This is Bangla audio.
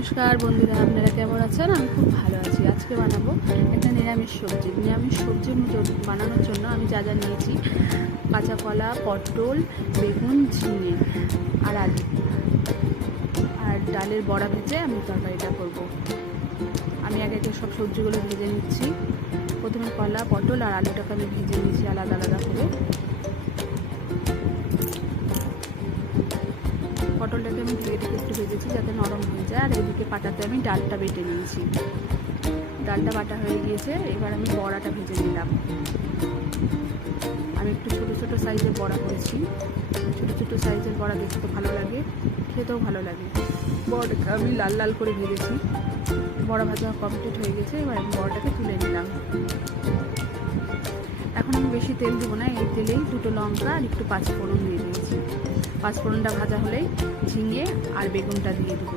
নমস্কার বন্ধুরা, আপনারা কেমন আছেন? আমি খুব ভালো আছি। আজকে বানাবো একটা নিরামিষ সবজি। নিরামিষ সবজি বানানোর জন্য আমি যা যা নিয়েছি: কাঁচা কলা, পটল, বেগুন, ঝিঙে আর আলু, আর ডালের বড়া ভেজে আমি তরকারিটা করব। আমি আগে সব সবজিগুলো ভেজে নিচ্ছি। প্রথমে কলা, পটল আর আলুটাকে আমি ভেজে নিয়েছি আলাদা আলাদা করে। পটলটাকে আমি ঢেকে একটু ভেজেছি যাতে নরম হয়ে যায়। আর এদিকে পাটাতে আমি ডালটা বেটে নিয়েছি। ডালটা বাটা হয়ে গিয়েছে, এবার আমি বড়াটা ভেজে নিলাম। আমি একটু ছোটো ছোটো সাইজের বড়া করেছি। ছোটো ছোটো সাইজের বড়া দেখতে ভালো লাগে, খেতেও ভালো লাগে। বড়াটা আমি লাল লাল করে ভেজেছি। বড়া ভাজা কমপ্লিট হয়ে গেছে, এবার আমি বড়াটাকে তুলে নিলাম। এখন আমি বেশি তেল দেবো না, এই তেলেই দুটো লঙ্কা আর একটু পাঁচফোড়ন দিয়ে দিয়েছি। পাঁচফোড়নটা ভাজা হলেই ঝিঙে আর বেগুনটা দিয়ে দেবো।